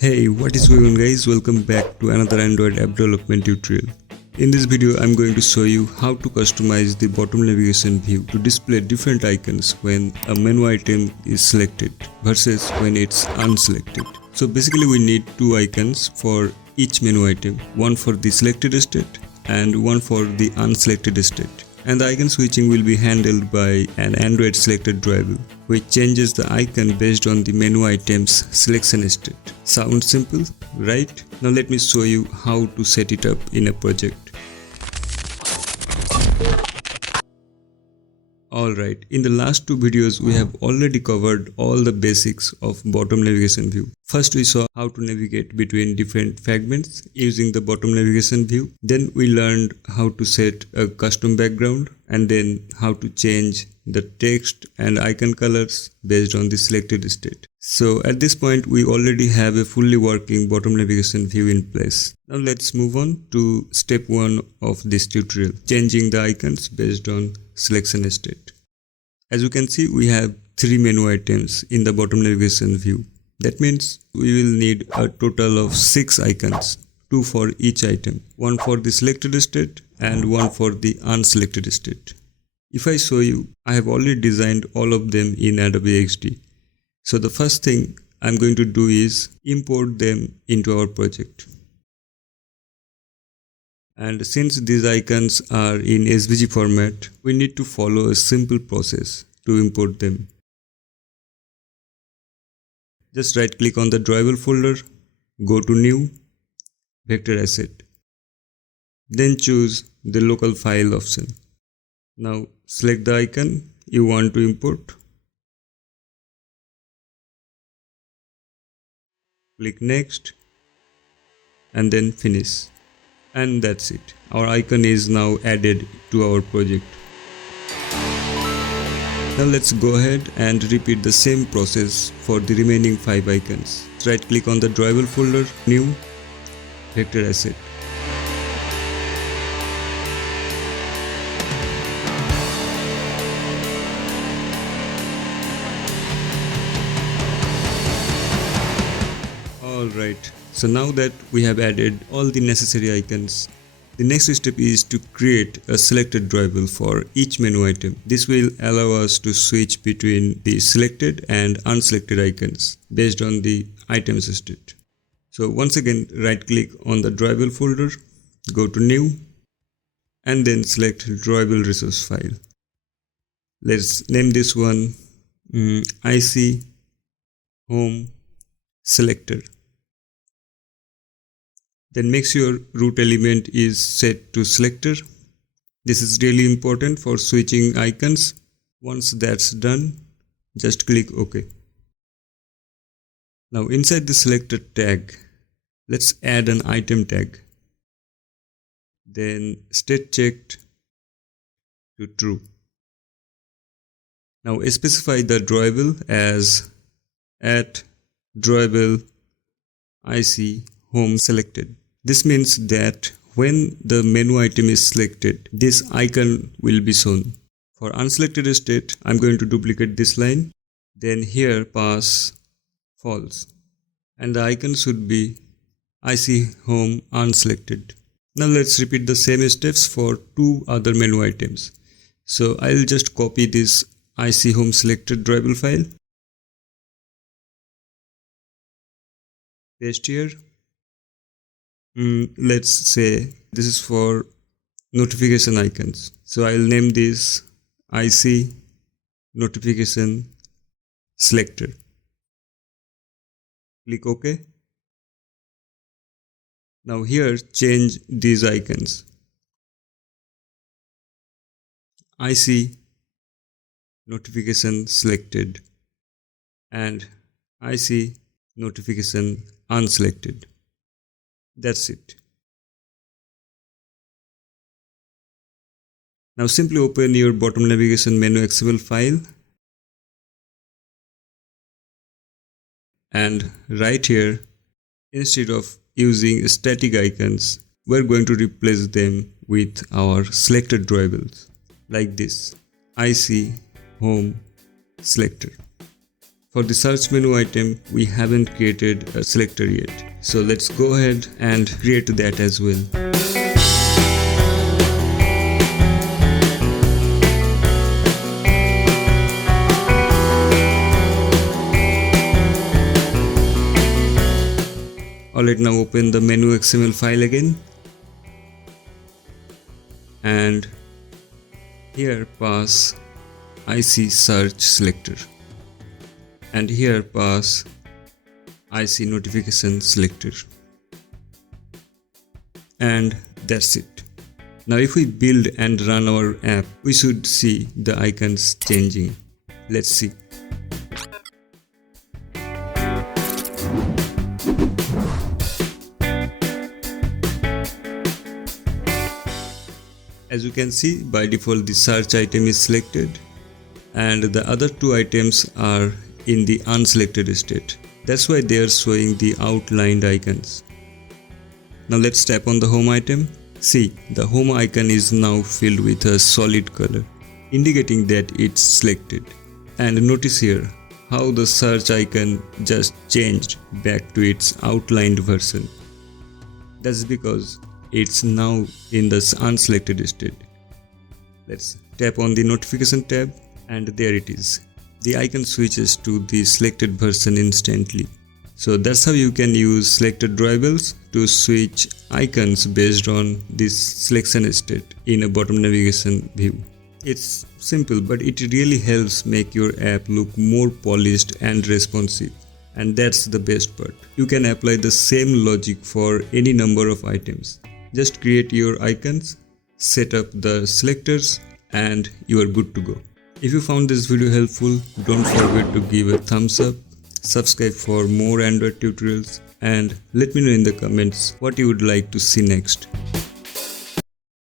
Hey, what is going on guys? Welcome back to another Android app development tutorial. In this video, I'm going to show you how to customize the bottom navigation view to display different icons when a menu item is selected versus when it's unselected. So basically we need two icons for each menu item, one for the selected state and one for the unselected state. And the icon switching will be handled by an Android selector drawable, which changes the icon based on the menu item's selection state. Sounds simple, right? Now let me show you how to set it up in a project. Alright, in the last two videos we have already covered all the basics of bottom navigation view. First we saw how to navigate between different fragments using the bottom navigation view. Then we learned how to set a custom background and then how to change the text and icon colors based on the selected state. So at this point we already have a fully working bottom navigation view in place. Now let's move on to step 1 of this tutorial, changing the icons based on selection state. As you can see, we have 3 menu items in the bottom navigation view. That means we will need a total of 6 icons, 2 for each item, 1 for the selected state and 1 for the unselected state. If I show you, I have already designed all of them in Adobe XD. So the first thing I'm going to do is import them into our project. And since these icons are in SVG format, we need to follow a simple process to import them. Just right click on the drawable folder, go to New, Vector Asset. Then choose the local file option. Now select the icon you want to import. Click Next and then Finish. And that's it. Our icon is now added to our project. Now let's go ahead and repeat the same process for the remaining 5 icons. Right click on the drawable folder, New, Vector Asset. Alright, so now that we have added all the necessary icons, the next step is to create a selected drawable for each menu item. This will allow us to switch between the selected and unselected icons based on the item's state. So once again, right click on the drawable folder, go to New and then select drawable resource file. Let's name this one IC Home Selector. Then make sure root element is set to selector. This is really important for switching icons. Once that's done, just click OK. Now inside the selector tag, let's add an item tag. Then state checked to true. Now specify the drawable as @drawable IC Home Selected. This means that when the menu item is selected, this icon will be shown. For unselected state, I'm going to duplicate this line. Then here pass false. And the icon should be IC Home Unselected. Now let's repeat the same steps for 2 other menu items. So I'll just copy this IC Home Selected drawable file. Paste here. Let's say this is for notification icons. So I'll name this IC Notification Selector. Click OK. Now here change these icons. IC Notification Selected and IC Notification Unselected. That's it. Now simply open your bottom navigation menu XML file and right here, instead of using static icons, we're going to replace them with our selected drawables like this IC Home Selector. For the search menu item, we haven't created a selector yet. So let's go ahead and create that as well. Alright, now open the menu XML file again. And here pass IC search selector. And here pass IC notification selector. And that's it. Now if we build and run our app, we should see the icons changing. Let's see. As you can see, by default the search item is selected and the other two items are in the unselected state. That's why they are showing the outlined icons. Now let's tap on the home item. See, the home icon is now filled with a solid color, indicating that it's selected. And notice here how the search icon just changed back to its outlined version. That's because it's now in the unselected state. Let's tap on the notification tab and there it is. The icon switches to the selected version instantly. So that's how you can use selected drawables to switch icons based on this selection state in a bottom navigation view. It's simple, but it really helps make your app look more polished and responsive. And that's the best part. You can apply the same logic for any number of items. Just create your icons, set up the selectors, and you are good to go. If you found this video helpful, don't forget to give a thumbs up, subscribe for more Android tutorials, and let me know in the comments what you would like to see next.